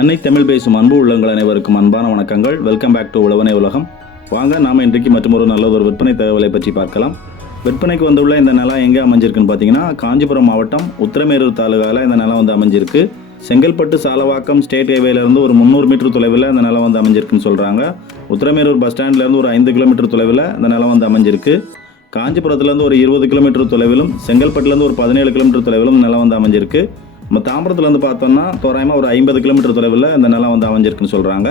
அன்னை தமிழ் பேசும் அன்பு உள்ளங்கள் அனைவருக்கும் அன்பான வணக்கங்கள். வெல்கம் பேக் டு உழவனை உலகம். வாங்க நாம் இன்றைக்கு மற்றும் ஒரு நல்ல ஒரு விற்பனை தகவலை பற்றி பார்க்கலாம். விற்பனைக்கு வந்துள்ள இந்த நிலம் எங்கே அமைஞ்சிருக்குன்னு பார்த்தீங்கன்னா காஞ்சிபுரம் மாவட்டம் உத்தரமேரூர் தாலுகாவில் இந்த நிலம் வந்து அமைஞ்சிருக்கு. செங்கல்பட்டு சாலவாக்கம் ஸ்டேட் ஹைவேலேருந்து ஒரு முந்நூறு மீட்டர் தொலைவில் இந்த நிலம் வந்து அமைஞ்சிருக்குன்னு சொல்கிறாங்க உத்திரமேரூர் பஸ் ஸ்டாண்ட்லேருந்து ஒரு ஐந்து கிலோமீட்டர் தொலைவில் இந்த நிலம் வந்து அமைஞ்சிருக்கு. காஞ்சிபுரத்துலேருந்து ஒரு இருபது கிலோமீட்டர் தொலைவிலும் செங்கல்பட்டுலேருந்து ஒரு பதினேழு கிலோமீட்டர் தொலைவிலும் நிலம் வந்து அமைஞ்சிருக்கு. நம்ம தாம்பரத்துலேருந்து பார்த்தோம்னா தோராயமாக ஒரு ஐம்பது கிலோமீட்டர் தொலைவில் இந்த நிலம் வந்து அமைஞ்சிருக்குன்னு சொல்கிறாங்க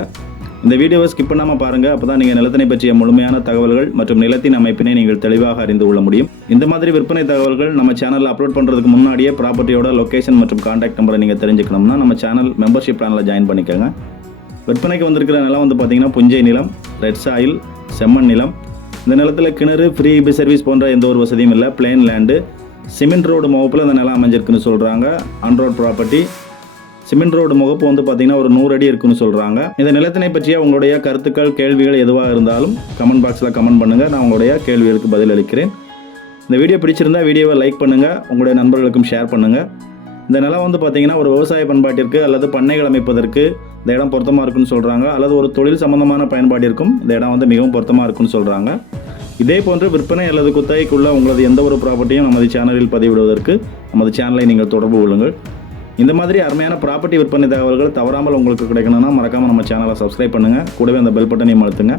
இந்த வீடியோவை ஸ்கிப் பண்ணாமல் பாருங்கள் அப்போ தான் நீங்கள் நிலத்தினை பற்றிய முழுமையான தகவல்கள் மற்றும் நிலத்தின் அமைப்பினை நீங்கள் தெளிவாக அறிந்து கொள்ள முடியும். இந்த மாதிரி விற்பனை தகவல்கள் நம்ம சேனலில் அப்லோட் பண்ணுறதுக்கு முன்னாடியே ப்ராப்பர்ட்டியோட லொகேஷன் மற்றும் காண்டாக்ட் நம்பரை நீங்கள் தெரிஞ்சுக்கணும்னா நம்ம சேனல் மெம்பர்ஷிப் பிளானில் ஜாயின் பண்ணிக்கோங்க. விற்பனைக்கு வந்திருக்கிற நிலம் வந்து பார்த்தீங்கன்னா புஞ்சை நிலம் ரெட் சாயில் செம்மண் நிலம். இந்த நிலத்தில் கிணறு ஃப்ரீ பி சர்வீஸ் போன்ற எந்த ஒரு வசதியும் இல்லை பிளேன் லேண்டு சிமெண்ட் ரோடு முகப்பில் இந்த நிலம் அமைஞ்சிருக்குன்னு சொல்கிறாங்க அன்ரோட் ப்ராப்பர்ட்டி சிமெண்ட் ரோடு முகப்பு வந்து பார்த்தீங்கன்னா ஒரு நூறு அடி இருக்குன்னு சொல்கிறாங்க இந்த நிலத்தினை பற்றிய உங்களுடைய கருத்துக்கள் கேள்விகள் எதுவாக இருந்தாலும் கமெண்ட் பாக்ஸில் கமெண்ட் பண்ணுங்கள் நான் உங்களுடைய கேள்விகளுக்கு பதில் அளிக்கிறேன். இந்த வீடியோ பிடிச்சிருந்தா வீடியோவை லைக் பண்ணுங்கள் உங்களுடைய நண்பர்களுக்கும் ஷேர் பண்ணுங்கள் இந்த நிலம் வந்து பார்த்திங்கன்னா ஒரு விவசாய பண்பாட்டிற்கு அல்லது பண்ணைகள் அமைப்பதற்கு இந்த இடம் பொருத்தமாக இருக்குன்னு சொல்கிறாங்க அல்லது ஒரு தொழில் சம்மந்தமான பயன்பாட்டிற்கும் இந்த இடம் வந்து மிகவும் பொருத்தமாக இருக்குன்னு சொல்கிறாங்க இதே போன்ற விற்பனை அல்லது குத்தகைக்குள்ள உங்களது எந்த ஒரு ப்ராப்பர்ட்டியும் நமது சேனலில் பதிவிடுவதற்கு நமது சேனலை நீங்கள் தொடர்பு கொள்ளுங்கள். இந்த மாதிரி அருமையான ப்ராப்பர்ட்டி விற்பனை தகவல்கள் தவறாமல் உங்களுக்கு கிடைக்கணும்னா மறக்காமல் நம்ம சேனலை சப்ஸ்கிரைப் பண்ணுங்கள் கூடவே அந்த பெல் பட்டனையும் அழுத்துங்க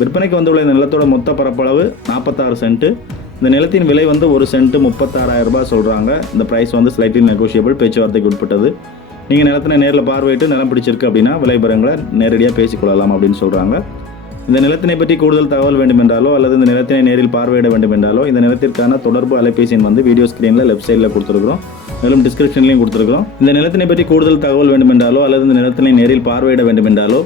விற்பனைக்கு வந்துள்ள இந்த நிலத்தோட மொத்த பரப்பளவு நாற்பத்தாறு சென்ட்டு இந்த நிலத்தின் விலை வந்து ஒரு சென்ட்டு முப்பத்தாறாயிரம் ரூபாய் சொல்கிறாங்க இந்த ப்ரைஸ் வந்து ஸ்லைட்லி நெகோஷியபிள் பேச்சுவார்த்தைக்கு உட்பட்டது. நீங்கள் நிலத்தினை நேரில் பார்வையிட்டு நிலம் பிடிச்சிருக்கு அப்படின்னா விலைபரங்களை நேரடியாக பேசிக்கொள்ளலாம் அப்படின்னு சொல்கிறாங்க இந்த நிலத்தினை பற்றி கூடுதல் தகவல் வேண்டுமென்றாலோ அல்லது இந்த நிலத்தினை நேரில் பார்வையிட வேண்டுமென்றாலோ இந்த நிலத்திற்கான தொடர்பு அலைபேசியின் வந்து வீடியோ ஸ்க்ரீனில் லெஃப்ட் சைடில் கொடுத்துருக்குறோம். மேலும் டிஸ்கிரிப்ஷன்லையும் கொடுத்துருக்கோம் இந்த நிலத்தினை பற்றி கூடுதல் தகவல் வேண்டுமென்றாலோ அல்லது இந்த நிலத்தினை நேரில் பார்வையிட வேண்டுமென்றாலோ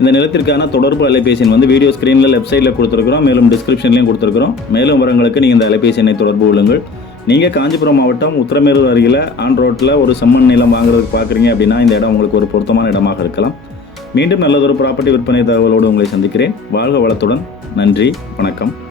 இந்த நிலத்திற்கான தொடர்பு அலைபேசி வந்து வீடியோ ஸ்க்ரீனில் லெஃப்ட் சைடில் கொடுத்துருக்குறோம். மேலும் டிஸ்கிரிப்ஷன்லையும் கொடுத்துருக்குறோம். மேலும் வரங்களுக்கு நீங்கள் இந்த அலைபேசி எண்ணை தொடர்பு கொள்ளுங்கள். நீங்கள் காஞ்சிபுரம் மாவட்டம் உத்தரமேரூர் அருகில் ஆன் ரோட்டில் ஒரு செம்மண் நிலம் வாங்குறதுக்கு பார்க்குறீங்க அப்படின்னா இந்த இடம் உங்களுக்கு ஒரு பொருத்தமான இடமாக இருக்கலாம். மீண்டும் நல்லதொரு ப்ராப்பர்ட்டி விற்பனை தகவலோடு உங்களை சந்திக்கிறேன். வாழ்க வளத்துடன். நன்றி. வணக்கம்.